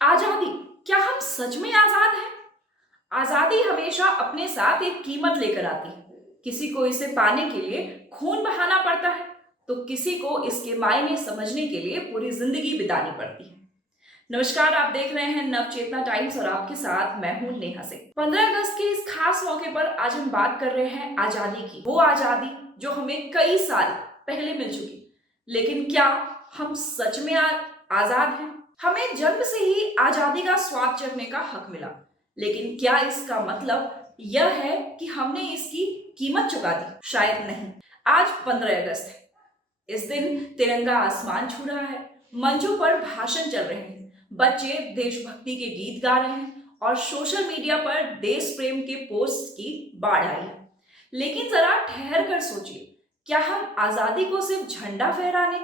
आजादी, क्या हम सच में आजाद हैं? आजादी हमेशा अपने साथ एक कीमत लेकर आती है। किसी को इसे पाने के लिए खून बहाना पड़ता है, तो किसी को इसके मायने समझने के लिए पूरी जिंदगी बितानी पड़ती है। नमस्कार, आप देख रहे हैं नवचेतना टाइम्स और आपके साथ मैं हूं नेहा सिंह। 15 अगस्त के इस खास मौके पर आज हम बात कर रहे हैं आजादी की। वो आजादी जो हमें कई साल पहले मिल चुकी, लेकिन क्या हम सच में आजाद हैं? हमें जन्म से ही आजादी का स्वाद चखने का हक मिला, लेकिन क्या इसका मतलब यह है कि हमने इसकी कीमत चुका दी? शायद नहीं। आज 15 अगस्त है। इस दिन तिरंगा आसमान छू रहा है, मंचों पर भाषण चल रहे हैं, बच्चे देशभक्ति के गीत गा रहे हैं और सोशल मीडिया पर देश प्रेम के पोस्ट की बाढ़ आई है। लेकिन जरा ठहर कर सोचिए, क्या हम आजादी को सिर्फ झंडा फहराने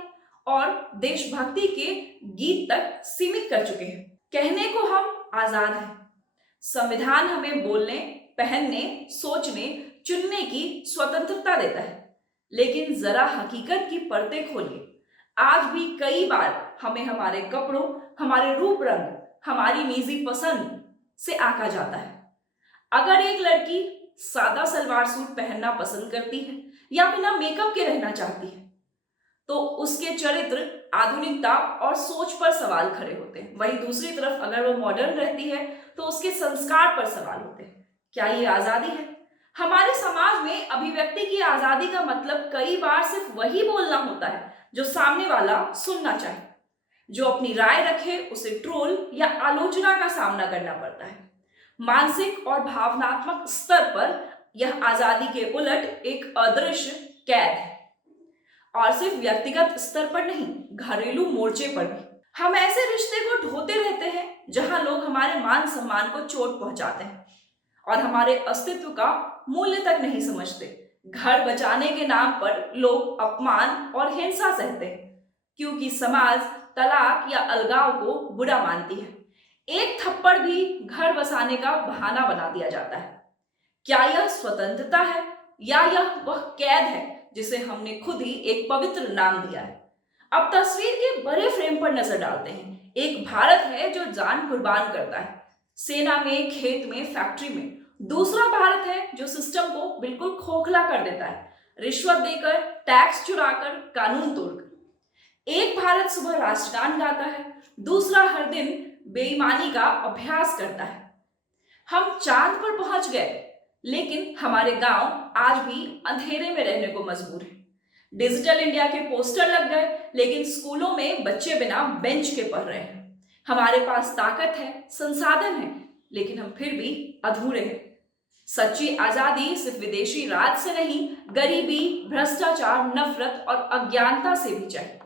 और देशभक्ति के गीत तक सीमित कर चुके हैं? कहने को हम आजाद हैं, संविधान हमें बोलने, पहनने, सोचने, चुनने की स्वतंत्रता देता है, लेकिन जरा हकीकत की परतें खोलिए। आज भी कई बार हमें हमारे कपड़ों, हमारे रूप रंग, हमारी निजी पसंद से आंका जाता है। अगर एक लड़की सादा सलवार सूट पहनना पसंद करती है या बिना मेकअप के रहना चाहती है, तो उसके चरित्र, आधुनिकता और सोच पर सवाल खड़े होते हैं। वहीं दूसरी तरफ अगर वो मॉडर्न रहती है तो उसके संस्कार पर सवाल होते हैं। क्या ये आजादी है? हमारे समाज में अभिव्यक्ति की आजादी का मतलब कई बार सिर्फ वही बोलना होता है जो सामने वाला सुनना चाहे। जो अपनी राय रखे उसे ट्रोल या आलोचना का सामना करना पड़ता है। मानसिक और भावनात्मक स्तर पर यह आजादी के उलट एक अदृश्य कैद है। और सिर्फ व्यक्तिगत स्तर पर नहीं, घरेलू मोर्चे पर भी हम ऐसे रिश्ते को ढोते रहते हैं जहां लोग हमारे मान सम्मान को चोट पहुंचाते हैं और हमारे अस्तित्व का मूल्य तक नहीं समझते। घर बचाने के नाम पर लोग अपमान और हिंसा सहते हैं क्योंकि समाज तलाक या अलगाव को बुरा मानती है। एक थप्पड़ भी घर बसाने का बहाना बना दिया जाता है। क्या यह स्वतंत्रता है या यह वह कैद है जिसे हमने खुद ही एक पवित्र नाम दिया है? अब तस्वीर के बड़े फ्रेम पर नजर डालते हैं। एक भारत है जो जान कुर्बान करता है, सेना में, खेत में, फैक्ट्री में। दूसरा भारत है जो सिस्टम को बिल्कुल खोखला कर देता है, रिश्वत देकर, टैक्स चुराकर, कानून तोड़कर। एक भारत सुबह राष्ट्रगान गाता है, दूसरा हर दिन बेईमानी का अभ्यास करता है। हम चांद पर पहुंच गए, लेकिन हमारे गांव आज भी अंधेरे में रहने को मजबूर हैं। डिजिटल इंडिया के पोस्टर लग गए, लेकिन स्कूलों में बच्चे बिना बेंच के पढ़ रहे हैं। हमारे पास ताकत है, संसाधन है, लेकिन हम फिर भी अधूरे हैं। सच्ची आजादी सिर्फ विदेशी राज से नहीं, गरीबी, भ्रष्टाचार, नफरत और अज्ञानता से भी चाहिए।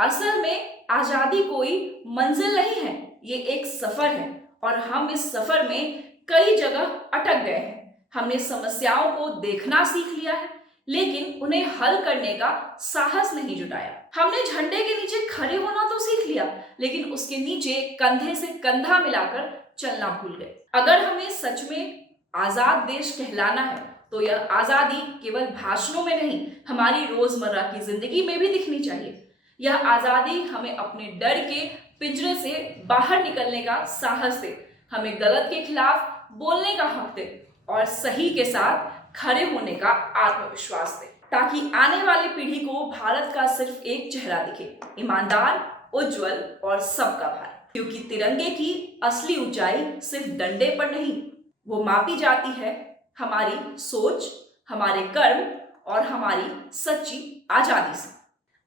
असल में आजादी कोई मंजिल नहीं है, ये एक सफर है और हम इस सफर में कई जगह अटक गए हैं। हमने समस्याओं को देखना सीख लिया है, लेकिन उन्हें हल करने का साहस नहीं जुटाया। हमने झंडे के नीचे खड़े होना तो सीख लिया, लेकिन उसके नीचे कंधे से कंधा मिलाकर चलना भूल गए। अगर हमें सच में आजाद देश कहलाना है, तो यह आजादी केवल भाषणों में नहीं, हमारी रोजमर्रा की जिंदगी में भी दिखनी चाहिए। यह आजादी हमें अपने डर के पिंजरे से बाहर निकलने का साहस दे, हमें गलत के खिलाफ बोलने का हक दे और सही के साथ खड़े होने का आत्मविश्वास दे, ताकि आने वाली पीढ़ी को भारत का सिर्फ एक चेहरा दिखे, ईमानदार, उज्जवल और सबका भारत। क्योंकि तिरंगे की असली ऊंचाई सिर्फ डंडे पर नहीं, वो मापी जाती है हमारी सोच, हमारे कर्म और हमारी सच्ची आजादी से।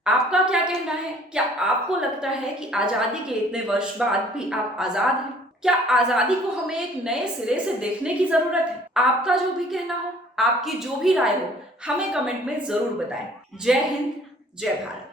आपका क्या कहना है? क्या आपको लगता है कि आजादी के इतने वर्ष बाद भी आप आजाद हैं? क्या आजादी को हमें एक नए सिरे से देखने की जरूरत है? आपका जो भी कहना हो, आपकी जो भी राय हो, हमें कमेंट में जरूर बताएं। जय हिंद, जय भारत।